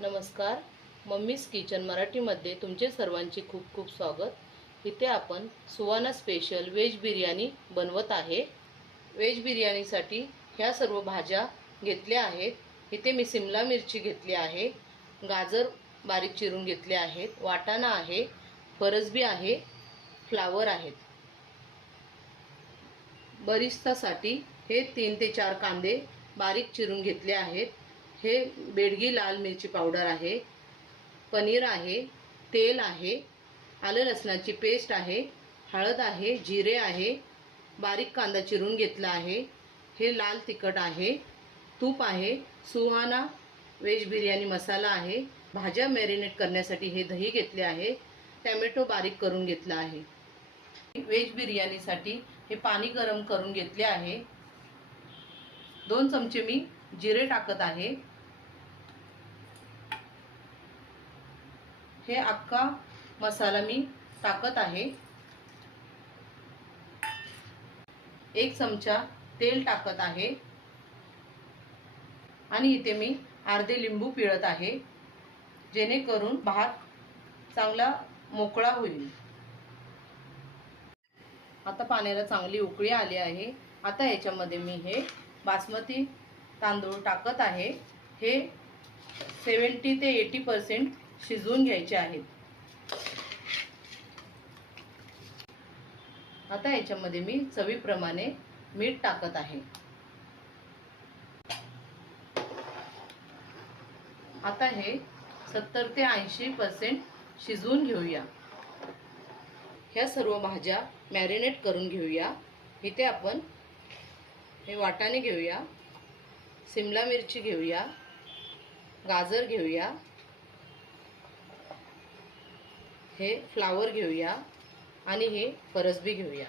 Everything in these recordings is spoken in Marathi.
नमस्कार. मम्मीज किचन मराठीमध्ये तुमचे सर्वांचे खूप खूप स्वागत. इथे आपण सुवाना स्पेशल व्हेज बिर्याणी बनवत आहे. व्हेज बिर्याणीसाठी ह्या सर्व भाज्या घेतल्या आहेत. इथे मी सिमला मिरची घेतली आहे, गाजर बारीक चिरून घेतले आहेत, वाटाणा आहे, फरसबी आहे, फ्लावर आहेत. बरिस्तासाठी हे 3 ते 4 कांदे बारीक चिरून घेतले आहेत. हे बेडगी लाल मिरची पावडर आहे, पनीर आहे, तेल आहे, आलं लसणाची पेस्ट आहे, हळद आहे, जिरे आहे, बारीक कांदा चिरून घेतला आहे, हे लाल तिखट आहे, तूप आहे, सुहाना व्हेज बिर्याणी मसाला आहे, भाज्या मॅरिनेट करण्यासाठी हे दही घेतले आहे, टोमॅटो बारीक करून घेतला आहे. व्हेज बिर्याणीसाठी हे पाणी गरम करून घेतले आहे. 2 चमचे मी जिरे टाकत आहे. हे अख्खा मसाला मी टाकत आहे. 1 चमचा तेल टाकत आहे आणि इथे मी अर्धे लिंबू पिळत आहे, जेणेकरून भात चांगला मोकळा होईल. आता पाण्याला चांगली उकळी आली आहे. आता याच्यामध्ये मी हे बासमती तांदूळ टाकत आहे. हे 70 ते 80% शिजवून घ्यायचे आहेत. आता याच्यामध्ये मी चवीप्रमाणे मीठ टाकत आहे. आता हे 70 ते 80% शिजवून घेऊया. ह्या सर्व भाज्या मॅरिनेट करून घेऊया. इथे आपण हे वाटाणे घेऊया, सिमला मिरची घेऊया, गाजर घेऊया, हे फ्लावर घेऊया आणि हे फरसबी घेऊया.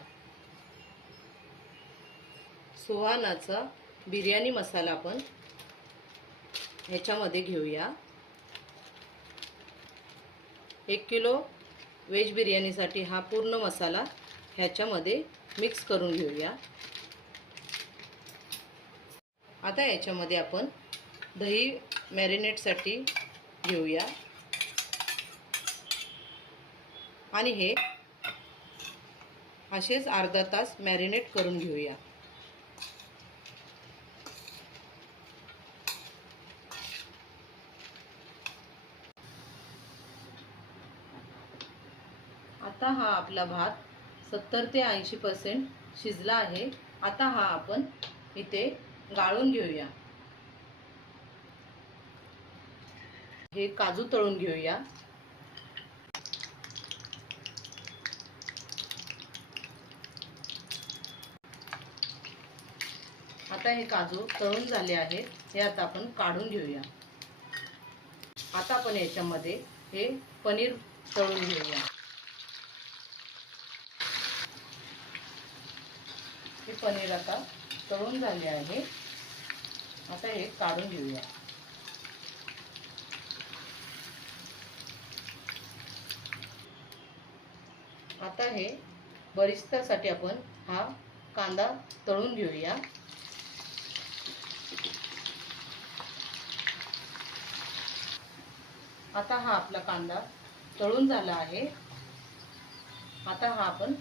सुहानाचा बिर्याणी मसाला आपण ह्याच्यामध्ये घेऊया. 1 किलो व्हेज बिर्याणीसाठी हा पूर्ण मसाला ह्याच्यामध्ये मिक्स करून घेऊया. आता याच्यामध्ये आपण दही मॅरिनेटसाठी घेऊया आणि हे असेच अर्धा तास मॅरिनेट करून घेऊया. आता हा आपला भात 70 ते 80% शिजला आहे. आता हा आपण इथे गाळून घेऊया. हे काजू तळून घेऊया. आता हे काजू तळून झाले आहेत. हे आता आपण काढून घेऊया. आता आपण याच्यामध्ये हे पनीर तळून घेऊया. हे पनीर आता तळून झाले आहे. आता हे काढून घेऊया. आता हे बरिस्तासाठी आपण हा कांदा तळून घेऊया. आता हा आपला कांदा तळून झाला आहे. आता हा आपण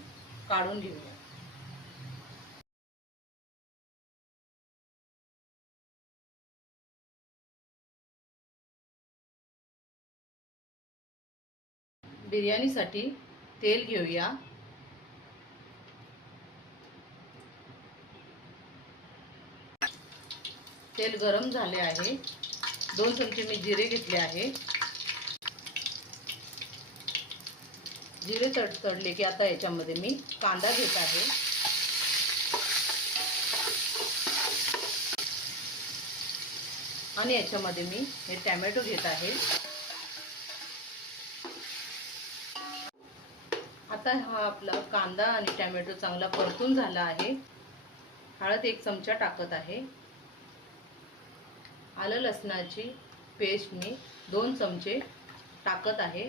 काढून घेऊया. बिर्याणीसाठी तेल घेऊया. तेल गरम झाले आहे. 2 चमचे मी जिरे घेतले आहे. जिरे तडतडले की आता याच्यामध्ये मी कांदा घेत आहे. आणि याच्यामध्ये मी हे टोमॅटो घेत आहे. आता हा आपला कांदा आणि टोमॅटो चांगला परतून झाला आहे. हळद 1 चमचा टाकत आहे. आलं लसणाची पेस्ट मी 2 चमचे टाकत आहे.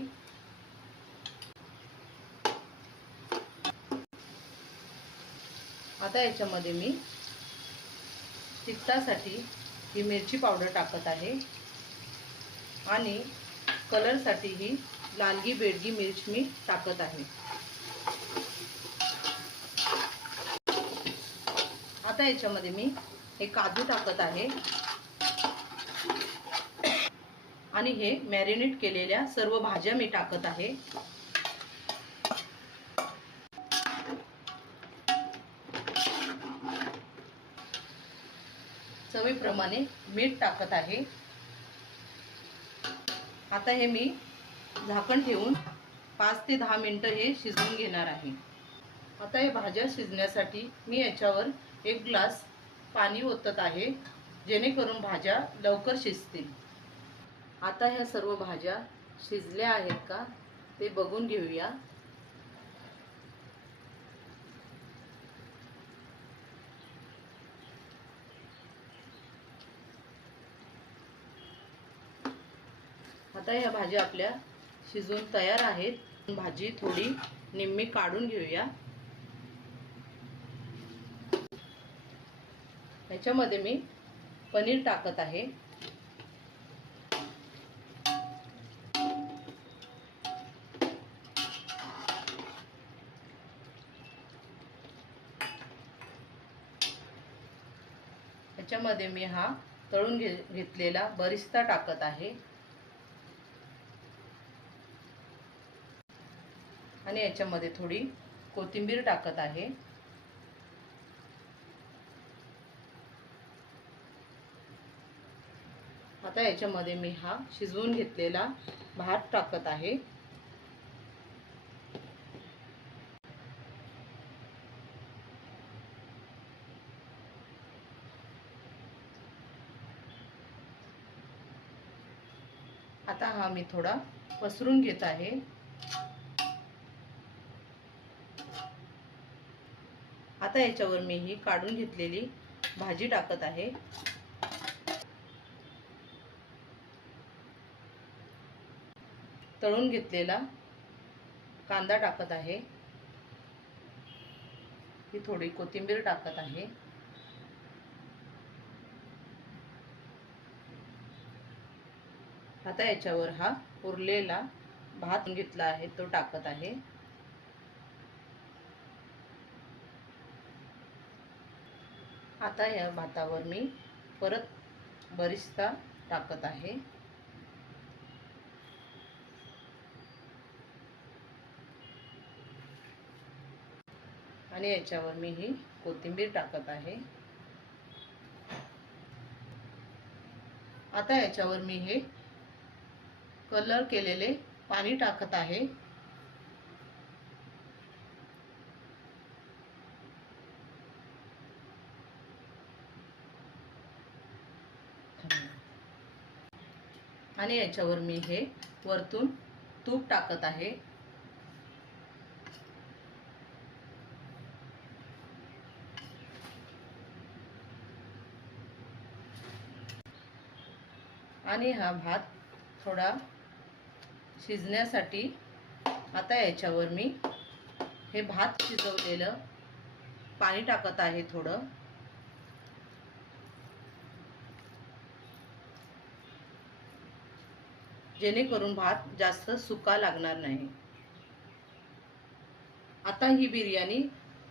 आता याच्यामध्ये मी तिखटासाठी ही मिरची पावडर टाकत आहे. आणि कलरसाठी ही लालगी बेडगी मिर्च मी टाकत आहे। आता याच्यामध्ये मी हे काजू टाकत आहे आणि हे मॅरिनेट केलेल्या सर्व भाज्या मी टाकत आहे। चवीप्रमाणे मीठ टाकत आहे। आता हे मी झाकण ठेवून 5 ते 10 मिनिटं हे शिजवून घेणार आहे। आता हे भाज्या शिजण्यासाठी मी याच्यावर 1 ग्लास पाणी ओतत आहे, जेणेकरून भाज्या लवकर शिजतील। आता ह्या सर्व भाज्या शिजल्या आहेत का ते बघून घेऊया। आता ह्या भाज्या आपल्या शिजून तयार आहेत। भाजी थोडी निम्मी काढून घेऊया। याच्यामध्ये मी पनीर टाकत आहे। याच्यामध्ये मी हा तळून घेतलेला बरिस्ता टाकत आहे आणि याच्यामध्ये थोडी कोथिंबीर टाकत आहे। आता याच्यामध्ये मी हा शिजवून घेतलेला भात टाकत आहे। आता हा मी थोडा पसरून घेत आहे। आता याच्यावर मी ही काढून घेतलेली भाजी टाकत आहे। तळून घेतलेला कांदा टाकत आहे। ही थोडी कोथिंबीर टाकत आहे। आता याच्यावर हा उरलेला भात घेतला आहे तो टाकत आहे। आता या भातावर मी परत बरिस्ता टाकत आहे आणि याच्यावर मी ही कोथिंबीर टाकत आहे। आता याच्यावर मी हे कलर केलेले पाणी टाकत आहे। आणि याच्यावर मी हे वरतून तूप टाकत आहे। आणि हा भात थोडा शिजण्यासाठी आता याच्यावर मी हे भात शिजवलेलं पाणी टाकत आहे थोडं, जेणेकरून भात जास्त सुका लागणार नाही। आता ही बिर्याणी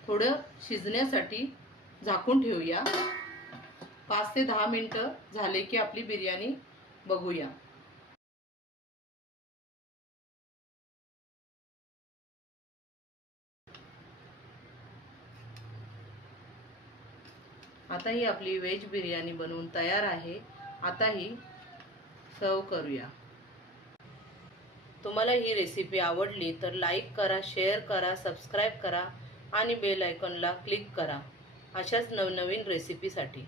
थोडं शिजण्यासाठी झाकून ठेवूया। 5 ते 10 मिनिटं झाले की आपली बिर्याणी बघूया। आता ही आपली व्हेज बिर्याणी बनवून तयार आहे। आता ही सर्व करूया। तुम्हाला ही रेसिपी आवडली तर लाईक करा, शेअर करा, सबस्क्राईब करा आणि बेल आयकॉनला क्लिक करा अशाच नवनवीन रेसिपीसाठी।